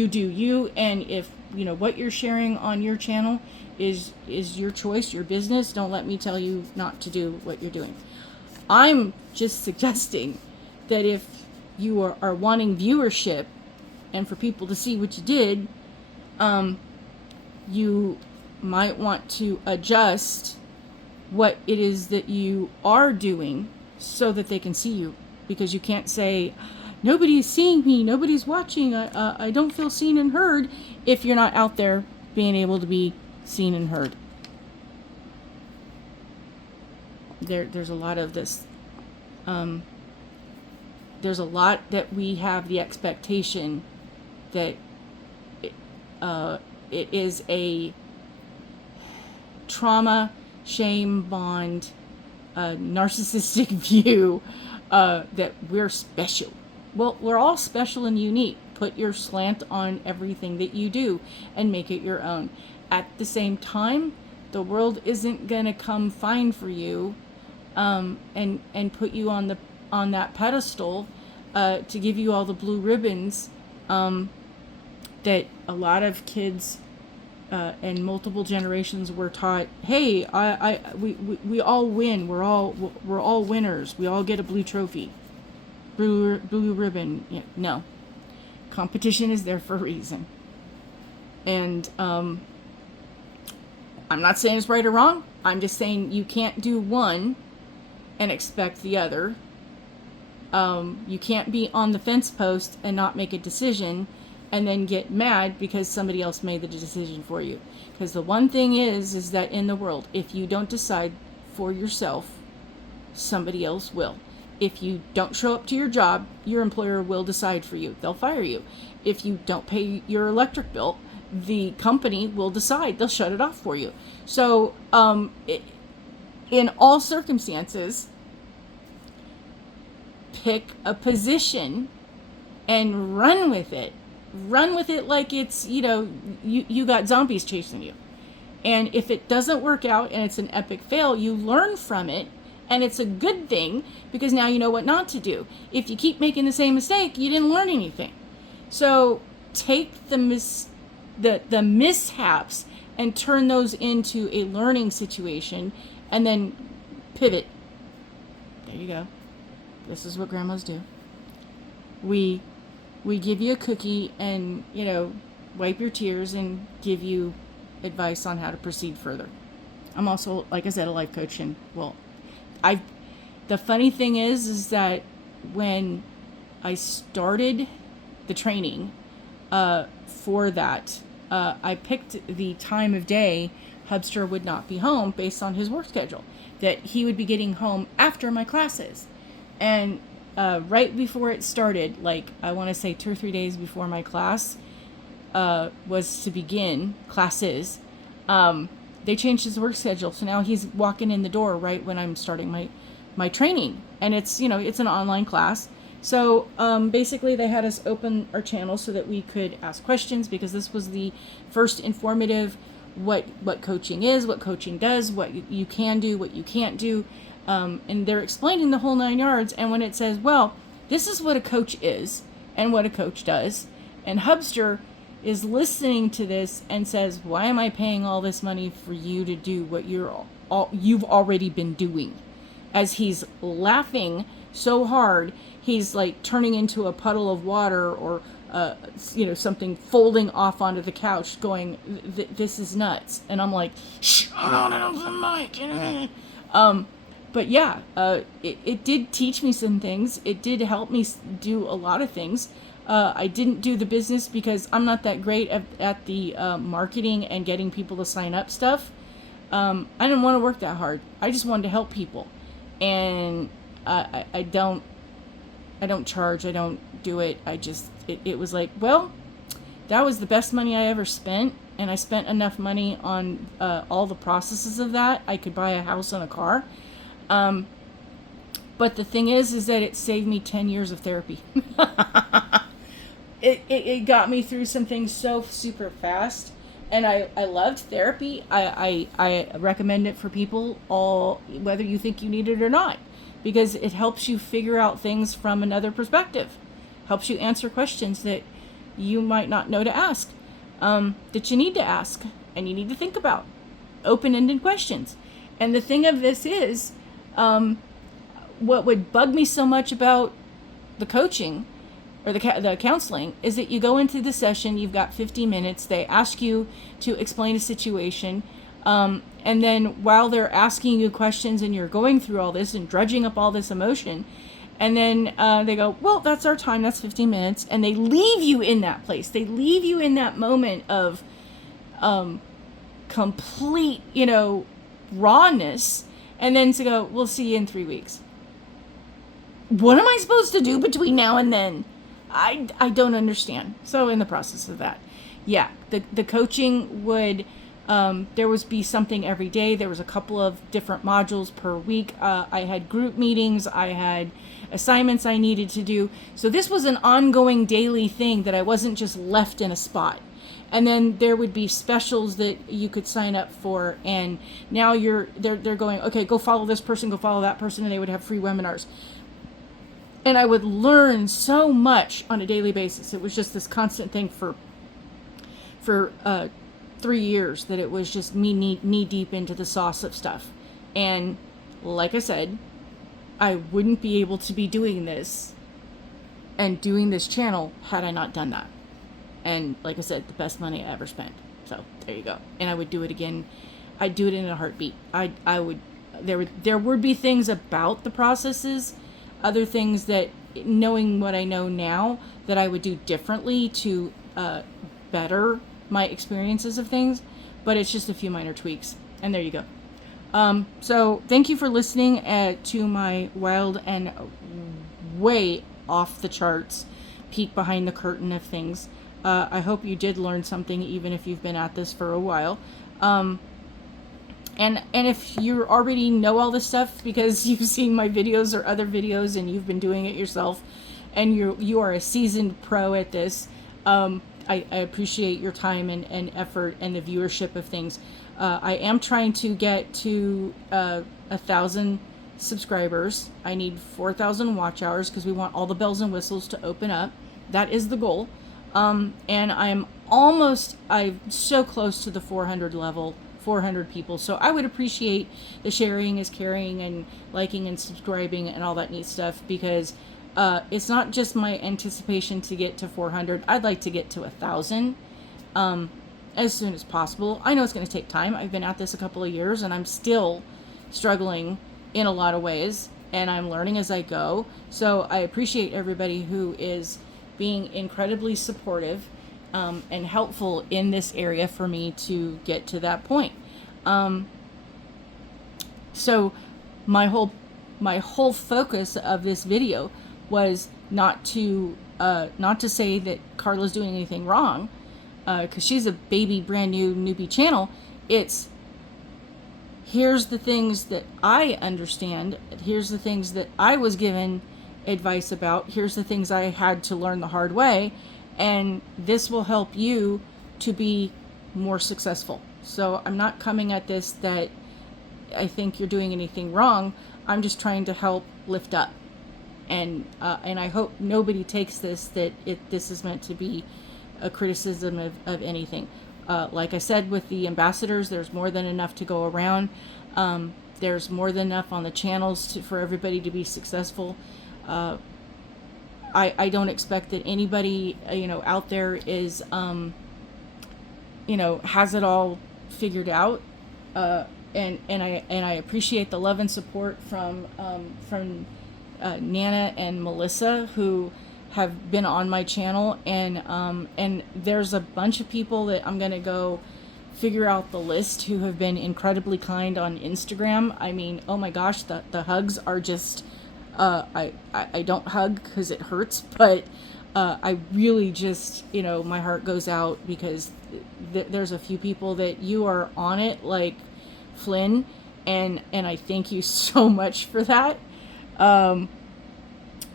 do you, and if what you're sharing on your channel is your choice, your business. Don't let me tell you not to do what you're doing. I'm just suggesting that if you are wanting viewership and for people to see what you did, you might want to adjust what it is that you are doing so that they can see you. Because you can't say, nobody's seeing me, nobody's watching, I don't feel seen and heard, if you're not out there being able to be seen and heard. There's a lot of this. There's a lot that we have the expectation that it is a trauma, shame bond, narcissistic view that we're special. Well, we're all special and unique. Put your slant on everything that you do and make it your own. At the same time, the world isn't gonna come find for you and put you on that pedestal to give you all the blue ribbons that a lot of kids and multiple generations were taught. Hey, we all win. We're all winners. We all get a blue trophy, blue ribbon. Yeah, no, competition is there for a reason. And I'm not saying it's right or wrong. I'm just saying you can't do one and expect the other. You can't be on the fence post and not make a decision and then get mad because somebody else made the decision for you. Because the one thing is that in the world, if you don't decide for yourself, somebody else will. If you don't show up to your job, your employer will decide for you. They'll fire you. If you don't pay your electric bill, the company will decide. They'll shut it off for you. So in all circumstances, pick a position and run with it. Run with it like it's, you got zombies chasing you. And if it doesn't work out and it's an epic fail, you learn from it, and it's a good thing because now you know what not to do. If you keep making the same mistake, you didn't learn anything. So take the mishaps and turn those into a learning situation, and then pivot. There you go. this is what grandmas do. We give you a cookie and, wipe your tears and give you advice on how to proceed further. I'm also, like I said, a life coach, and the funny thing is that when I started the training for that, I picked the time of day Hubster would not be home based on his work schedule, that he would be getting home after my classes. And right before it started, like I want to say 2 or 3 days before my class was to begin, classes, they changed his work schedule. So now he's walking in the door right when I'm starting my training. And it's, it's an online class. So basically they had us open our channel so that we could ask questions, because this was the first informative what coaching is, what coaching does, what you can do, what you can't do. And they're explaining the whole 9 yards. And when it says, well, this is what a coach is and what a coach does, and Hubster is listening to this and says, why am I paying all this money for you to do what you've already been doing? As he's laughing so hard, he's like turning into a puddle of water, or something folding off onto the couch, going, this is nuts. And I'm like, shh, hold on, I don't have the mic. But yeah, it did teach me some things. It did help me do a lot of things. I didn't do the business because I'm not that great at the marketing and getting people to sign up stuff. I didn't want to work that hard. I just wanted to help people. And I don't charge. I don't do it. It was like, well, that was the best money I ever spent. And I spent enough money on all the processes of that. I could buy a house and a car. But the thing is that it saved me 10 years of therapy. It got me through some things so super fast. And I loved therapy. I recommend it for people, whether you think you need it or not, because it helps you figure out things from another perspective. Helps you answer questions that you might not know to ask, that you need to ask and you need to think about. Open-ended questions. And the thing of this is, what would bug me so much about the coaching or the counseling is that you go into the session, you've got 50 minutes, they ask you to explain a situation, and then while they're asking you questions and you're going through all this and dredging up all this emotion, and then they go, well, that's our time, that's 15 minutes, and they leave you in that place. They leave you in that moment of complete, rawness, and then to go, we'll see you in 3 weeks. What am I supposed to do between now and then? I don't understand. So in the process of that, yeah, the coaching would, there would be something every day. There was a couple of different modules per week. I had group meetings. I had assignments I needed to do. So this was an ongoing daily thing that I wasn't just left in a spot. And then there would be specials that you could sign up for. And now they're going, okay, go follow this person, go follow that person. And they would have free webinars. And I would learn so much on a daily basis. It was just this constant thing for 3 years, that it was just me knee deep into the sauce of stuff. And like I said, I wouldn't be able to be doing this and doing this channel had I not done that. And like I said, the best money I ever spent. So there you go. And I would do it again. I'd do it in a heartbeat. There would be things about the processes, other things that, knowing what I know now, that I would do differently to better my experiences of things, but it's just a few minor tweaks. And there you go. So thank you for listening to my wild and way off the charts peek behind the curtain of things. I hope you did learn something, even if you've been at this for a while. And if you already know all this stuff because you've seen my videos or other videos and you've been doing it yourself, and you are a seasoned pro at this, I appreciate your time and effort and the viewership of things. I am trying to get to 1,000 subscribers. I need 4,000 watch hours because we want all the bells and whistles to open up. That is the goal. And I'm so close to the 400 400 people. So I would appreciate the sharing is caring and liking and subscribing and all that neat stuff, because it's not just my anticipation to get to 400. I'd like to get to 1,000 as soon as possible. I know it's going to take time. I've been at this a couple of years and I'm still struggling in a lot of ways, and I'm learning as I go. So I appreciate everybody who is being incredibly supportive and helpful in this area for me to get to that point. So my whole focus of this video was not to say that Carla's doing anything wrong, because she's a baby, brand new newbie channel. It's, here's the things that I understand. Here's the things that I was given advice about. Here's the things I had to learn the hard way. And this will help you to be more successful. So I'm not coming at this that I think you're doing anything wrong. I'm just trying to help lift up. And I hope nobody takes this that this is meant to be a criticism of anything. Like I said, with the ambassadors, there's more than enough to go around. There's more than enough on the channels for everybody to be successful. I don't expect that anybody, out there is, has it all figured out. And I appreciate the love and support from Nana and Melissa, who have been on my channel, and there's a bunch of people that I'm gonna go figure out the list who have been incredibly kind on Instagram. I mean, oh my gosh, the hugs are just I don't hug because it hurts, but I really just, my heart goes out because there's a few people that you are on it like Flynn, and I thank you so much for that.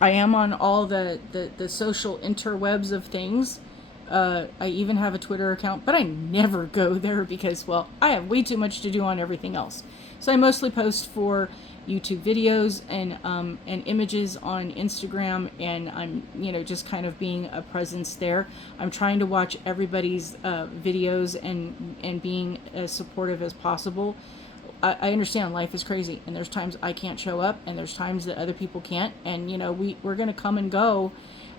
I am on all the social interwebs of things. I even have a Twitter account, but I never go there because, well, I have way too much to do on everything else. So I mostly post for YouTube videos and images on Instagram, and I'm, just kind of being a presence there. I'm trying to watch everybody's videos and being as supportive as possible. I understand life is crazy, and there's times I can't show up, and there's times that other people can't, and we're going to come and go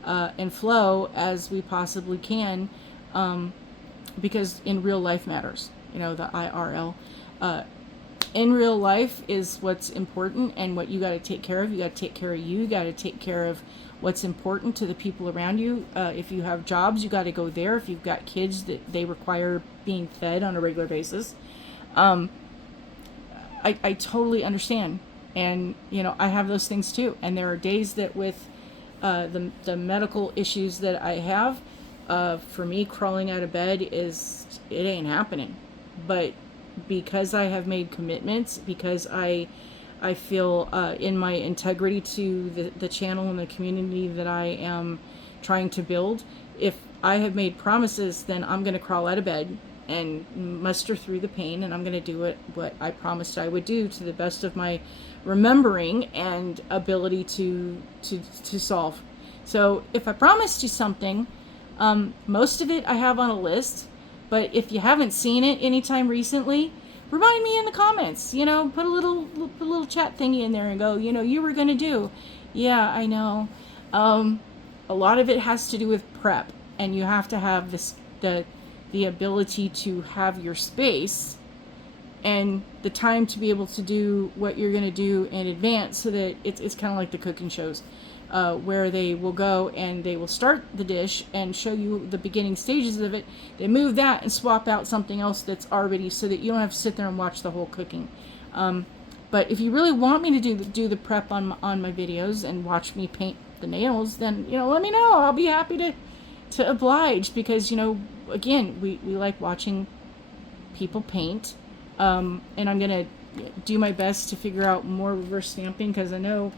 and flow as we possibly can, because in real life matters, the IRL. In real life is what's important, and what you got to take care of. You got to take care of you. You got to take care of what's important to the people around you. If you have jobs, you got to go there. If you've got kids that they require being fed on a regular basis. I totally understand, and I have those things too, and there are days that with the medical issues that I have, for me, crawling out of bed it ain't happening. But because I have made commitments, because I feel in my integrity to the channel and the community that I am trying to build, if I have made promises, then I'm going to crawl out of bed and muster through the pain, and I'm going to do what I promised I would do to the best of my remembering and ability to solve. So if I promised you something, most of it I have on a list, but if you haven't seen it anytime recently, remind me in the comments, put a little chat thingy in there and go, you were going to do. Yeah, I know. A lot of it has to do with prep, and you have to have the ability to have your space and the time to be able to do what you're going to do in advance, so that it's kind of like the cooking shows, where they will go and they will start the dish and show you the beginning stages of it. They move that and swap out something else that's already, so that you don't have to sit there and watch the whole cooking. But if you really want me to do the prep on my videos and watch me paint the nails, then let me know. I'll be happy to oblige, because again, we like watching people paint, and I'm gonna do my best to figure out more reverse stamping, because I know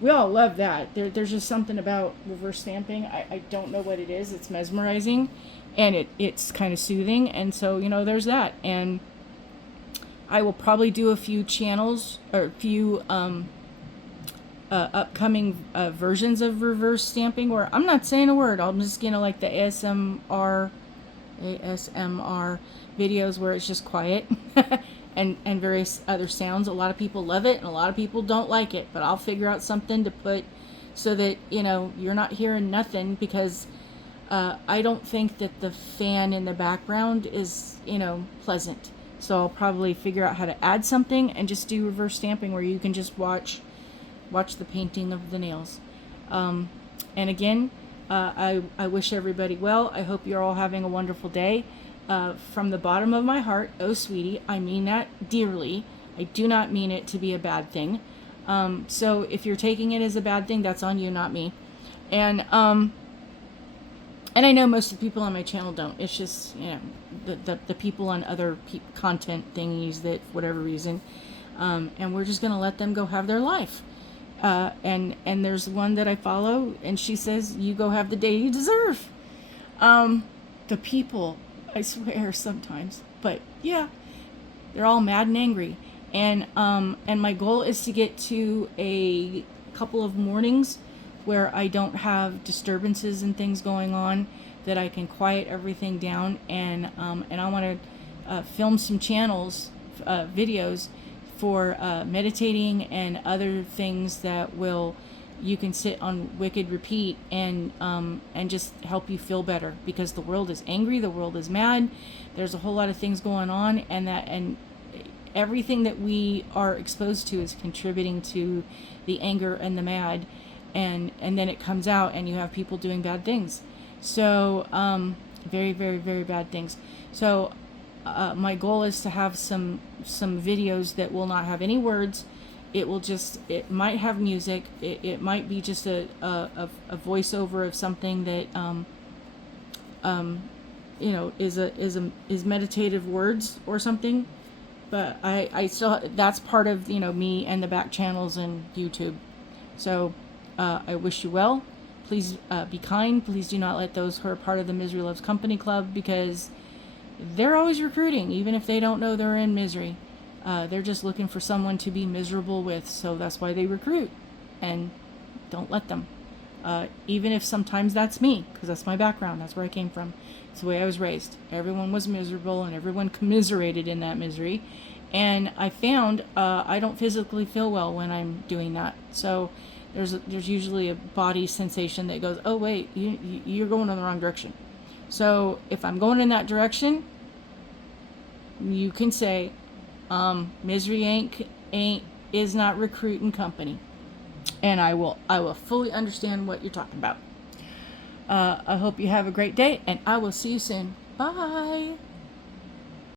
we all love that. There's just something about reverse stamping. I don't know what it is. It's mesmerizing, and it's kind of soothing, and so there's that. And I will probably do a few channels or a few upcoming versions of reverse stamping where I'm not saying a word. I'm just like the ASMR. ASMR videos where it's just quiet and various other sounds. A lot of people love it and a lot of people don't like it, but I'll figure out something to put so that, you know, you're not hearing nothing, because I don't think that the fan in the background is, you know, pleasant. So I'll probably figure out how to add something and just do reverse stamping where you can just watch the painting of the nails. And again, I wish everybody well. I hope you're all having a wonderful day. From the bottom of my heart, oh sweetie, I mean that dearly. I do not mean it to be a bad thing. So if you're taking it as a bad thing, that's on you, not me. And I know most of the people on my channel don't. It's just, you know, the people on other content thingies that, for whatever reason, and we're just gonna let them go have their life. And there's one that I follow, and she says, "You go have the day you deserve." The people, I swear, sometimes, but yeah, they're all mad and angry. And my goal is to get to a couple of mornings where I don't have disturbances and things going on, that I can quiet everything down, and I want to film some channels, videos for meditating and other things that you can sit on wicked repeat and just help you feel better, because the world is angry, the world is mad, there's a whole lot of things going on, and everything that we are exposed to is contributing to the anger and the mad, and then it comes out and you have people doing bad things. So very, very, very bad things. So my goal is to have some videos that will not have any words. It might have music. It might be just a voiceover of something that you know, is meditative words or something. But I still, that's part of, you know, me and the back channels and YouTube. So I wish you well. Please be kind. Please do not let those who are part of the Misery Loves Company Club, because they're always recruiting, even if they don't know they're in misery. They're just looking for someone to be miserable with, so that's why they recruit. And don't let them. Even if sometimes that's me, because that's my background. That's where I came from. It's the way I was raised. Everyone was miserable, and everyone commiserated in that misery. And I found I don't physically feel well when I'm doing that. So there's usually a body sensation that goes, oh wait, you're going in the wrong direction. So if I'm going in that direction, you can say, Misery is not recruiting company, and I will fully understand what you're talking about. I hope you have a great day, and I will see you soon. Bye.